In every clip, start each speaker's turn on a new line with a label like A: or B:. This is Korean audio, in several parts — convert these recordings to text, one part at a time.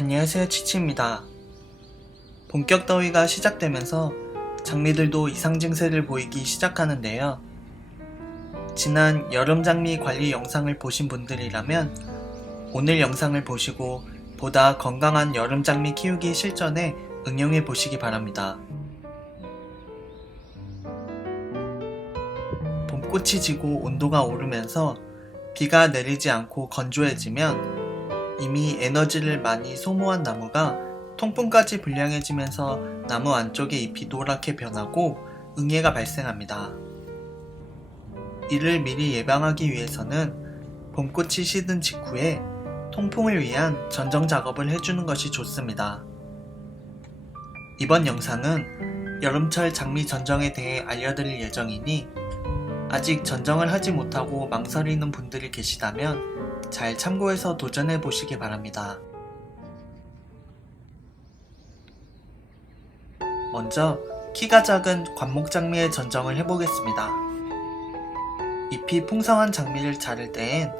A: 안녕하세요 치치입니다. 본격 더위가 시작되면서 장미들도 이상 증세를 보이기 시작하는데요. 지난 여름 장미 관리 영상을 보신 분들이라면 오늘 영상을 보시고 보다 건강한 여름 장미 키우기 실전에 응용해 보시기 바랍니다. 봄꽃이 지고 온도가 오르면서 비가 내리지 않고 건조해지면 이미 에너지를 많이 소모한 나무가 통풍까지 불량해지면서 나무 안쪽의 잎이 노랗게 변하고 응애가 발생합니다. 이를 미리 예방하기 위해서는 봄꽃이 시든 직후에 통풍을 위한 전정 작업을 해주는 것이 좋습니다. 이번 영상은 여름철 장미 전정에 대해 알려드릴 예정이니 아직 전정을 하지 못하고 망설이는 분들이 계시다면 잘 참고해서 도전해 보시기 바랍니다. 먼저 키가 작은 관목장미의 전정을 해보겠습니다. 잎이 풍성한 장미를 자를 때엔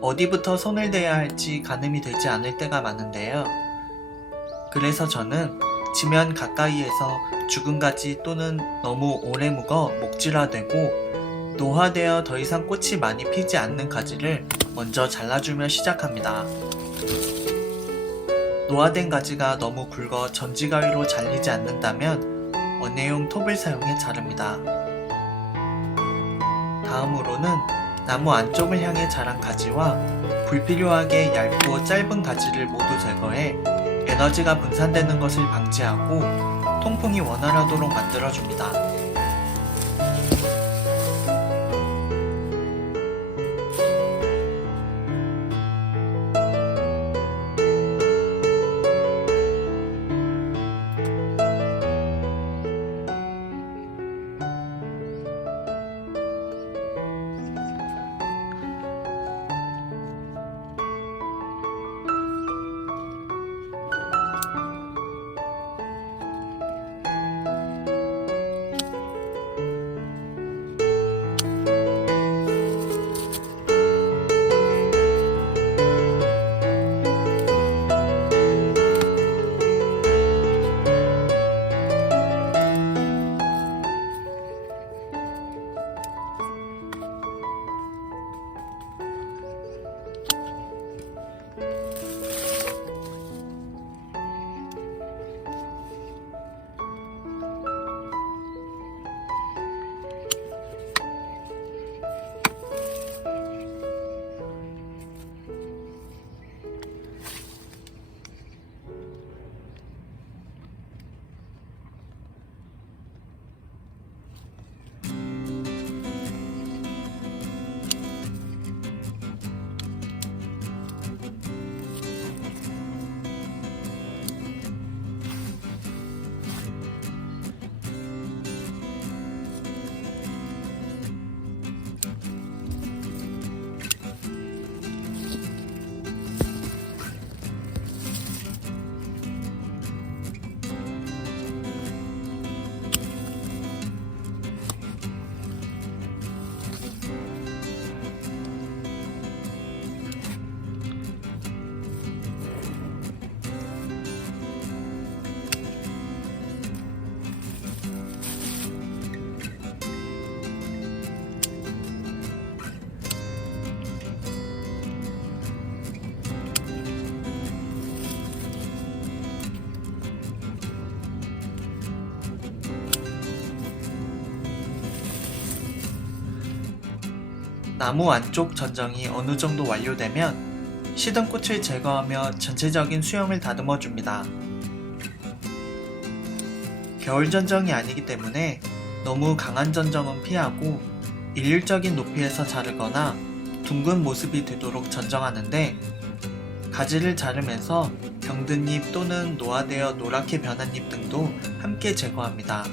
A: 어디부터 손을 대야 할지 가늠이 되지 않을 때가 많은데요. 그래서 저는 지면 가까이에서 죽은 가지 또는 너무 오래 묵어 목질화되고 노화되어 더 이상 꽃이 많이 피지 않는 가지를 먼저 잘라주며 시작합니다. 노화된 가지가 너무 굵어 전지가위로 잘리지 않는다면 원예용 톱을 사용해 자릅니다. 다음으로는 나무 안쪽을 향해 자란 가지와 불필요하게 얇고 짧은 가지를 모두 제거해 에너지가 분산되는 것을 방지하고 통풍이 원활하도록 만들어줍니다. 나무 안쪽 전정이 어느 정도 완료되면 시든 꽃을 제거하며 전체적인 수염을 다듬어 줍니다. 겨울 전정이 아니기 때문에 너무 강한 전정은 피하고 일률적인 높이에서 자르거나 둥근 모습이 되도록 전정하는데 가지를 자르면서 병든 잎 또는 노화되어 노랗게 변한 잎 등도 함께 제거합니다.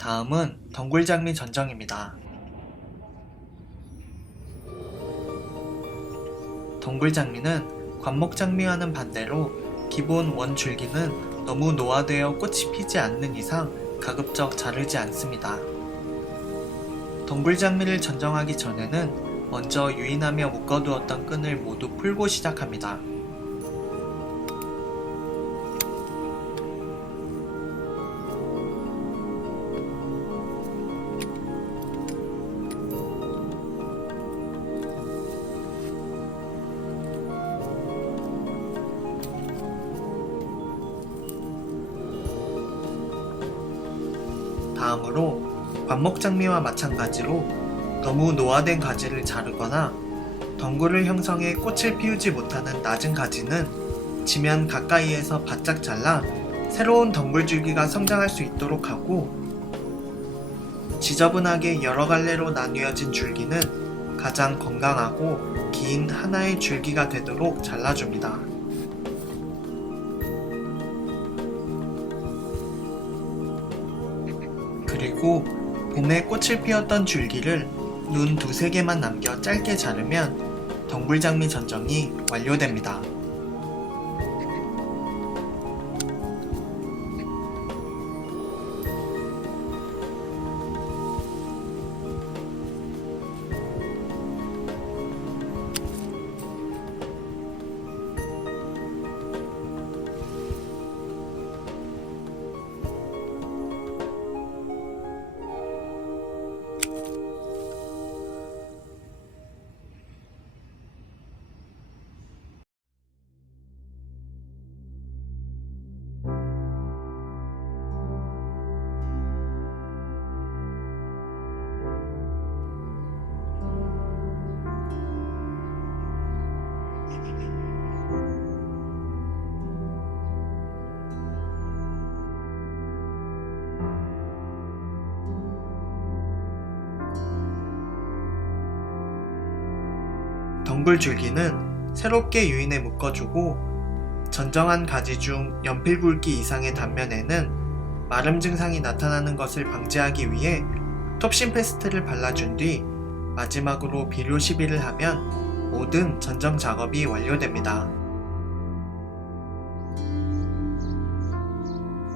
A: 다음은 덩굴장미 전정입니다. 덩굴장미는 관목장미와는 반대로 기본 원줄기는 너무 노화되어 꽃이 피지 않는 이상 가급적 자르지 않습니다. 덩굴장미를 전정하기 전에는 먼저 유인하며 묶어두었던 끈을 모두 풀고 시작합니다. 다음으로 관목장미와 마찬가지로 너무 노화된 가지를 자르거나 덩굴을 형성해 꽃을 피우지 못하는 낮은 가지는 지면 가까이에서 바짝 잘라 새로운 덩굴 줄기가 성장할 수 있도록 하고 지저분하게 여러 갈래로 나뉘어진 줄기는 가장 건강하고 긴 하나의 줄기가 되도록 잘라줍니다. 그리고 봄에 꽃을 피웠던 줄기를 눈 두세 개만 남겨 짧게 자르면 덩굴장미 전정이 완료됩니다. 덩굴줄기는 새롭게 유인해 묶어주고 전정한 가지 중 연필 굵기 이상의 단면에는 마름 증상이 나타나는 것을 방지하기 위해 톱신 페스트를 발라준 뒤 마지막으로 비료 시비를 하면 모든 전정 작업이 완료됩니다.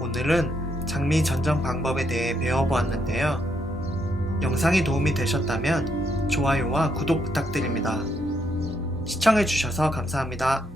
A: 오늘은 장미 전정 방법에 대해 배워보았는데요. 영상이 도움이 되셨다면 좋아요와 구독 부탁드립니다. 시청해주셔서 감사합니다.